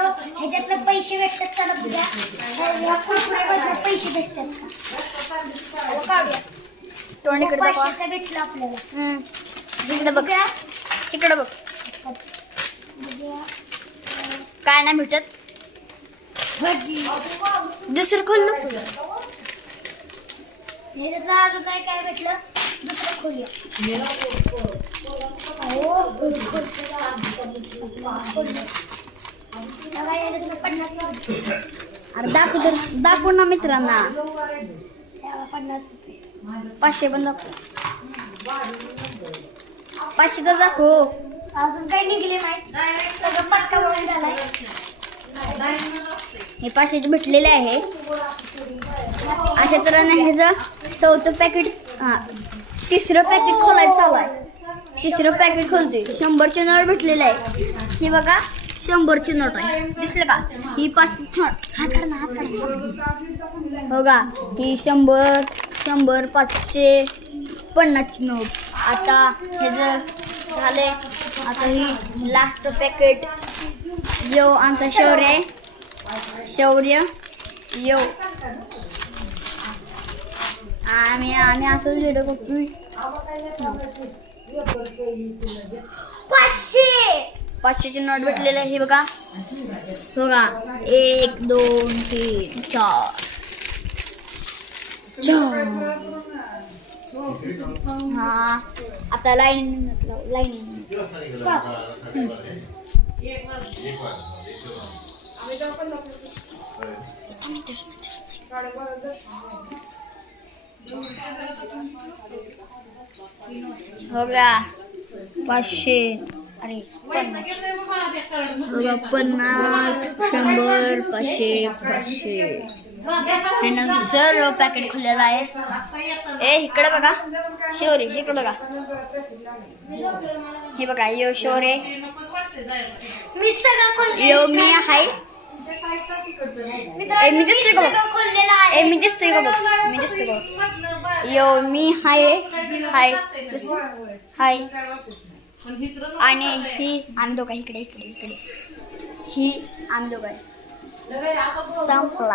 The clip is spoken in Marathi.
मित्रांनो ह्याच्यातनं पैसे भेटतात चला बघूया या कुरकुऱ्यामधनं पैसे भेटतात का काढूया तोंड इकडे दाखवा. पैशाचा भेटला आपल्याला इकडे बघ इकडे बघ बघूया काय नाही भेटत. भजी दुसरं खोल नको. ह्याच्यातलं अजून काय भेटलं दुसरं खोलूया अरे दाखव ना मित्रांना. 50 रुपये 500 पण दाखव. 500 तर दाखव. अजून काही निघले नाही सगळं पटका म्हणून झालाय हे 500 भेटलेले आहे. अशा तऱ्हेने ह्याचं चौथं पॅकेट तिसरं पॅकेट खोलायचं चालू आहे. तिसरं पॅकेट खोलतोय. 100चे नोट भेटलेले आहे. ही बघा 100ची नोट आहे. दिसलं का? ही 5 हात काढ ना हात काढ. बघा ही 100 500 50ची नोट. आता ह्याचं झाले. आता ही लास्ट पॅकेट यो आमचा शौर्य यो आम्ही असं व्हिडिओ बघतोय. 500ची नोट भेटलेली आहे. बघा 1 2 3 4 हा आता लाईन बघा 500 अरे 50 100 500 ह्यानं सर्व पॅकेट खुललेलं आहे. इकडे बघा शौर्य इकडे बघा. हे बघा यो शौर्य मी सगळं खोलले यो मी आहे. मी दिसतोय का बघ. खोललेलं आहे मी दिसतोय का बघ. यो मी हाय आणि ही आम्ही दोघं इकडे ही आम्ही दोघं संपला.